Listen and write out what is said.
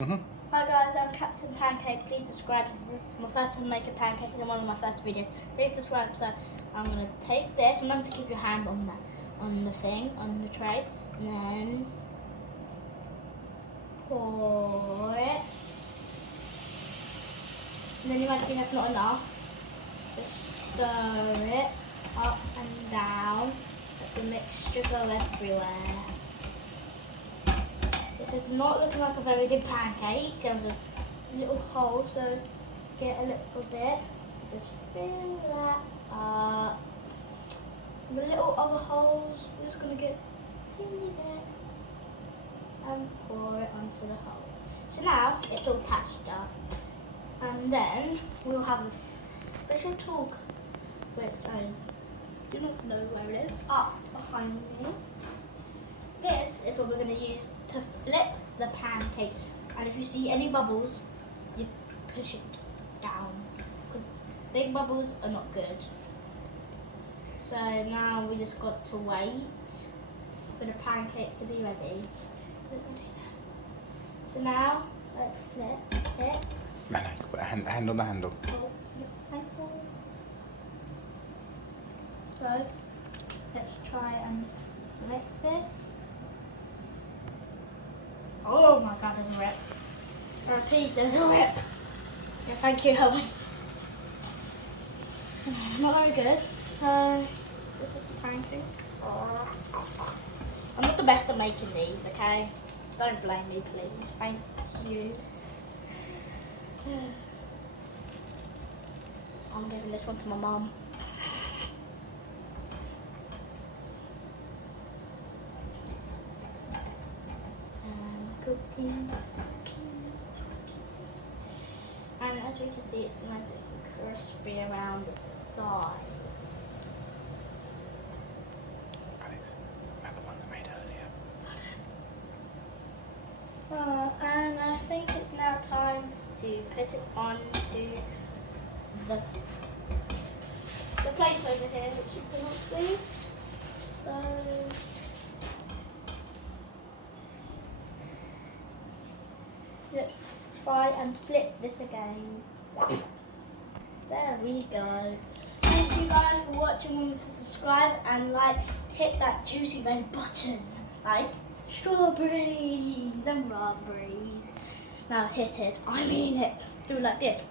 Hi guys, I'm Captain Pancake. Please subscribe. This is my first time making pancakes and one of my first videos. Please subscribe. So I'm gonna take this. Remember to keep your hand on the thing, on the tray, and then pour it. And then you might think that's not enough. Just stir it up and down. Let the mixture go everywhere. This is not looking like a very good pancake. There's a little hole, so get a little bit. Just fill that up. The little other holes, we're just going to get a teeny bit and pour it onto the holes. So now it's all patched up. And then we'll have a special tool, which I do not know where it is, behind me. This is what we're going to use to flip the pancake, and if you see any bubbles, you push it down, because big bubbles are not good. So now we just got to wait for the pancake to be ready. So now let's flip it. No, put a hand on the handle. Oh, handle. So let's try and flip this. Oh my god, there's a rip. I repeat, there's a rip. Yeah, thank you, help me. Not very good. So, this is the pancake. I'm not the best at making these, okay? Don't blame me, please. Thank you. I'm giving this one to my mum. Cooking. And as you can see, it's nice and crispy around the sides. Alex, that the one that made earlier. And I think it's now time to put it onto the plate over here, which you cannot see. So let's try and flip this again. There we go. Thank you guys for watching. Remember to subscribe and hit that juicy red button, like strawberries and raspberries. Now hit it. I mean it. Do it like this.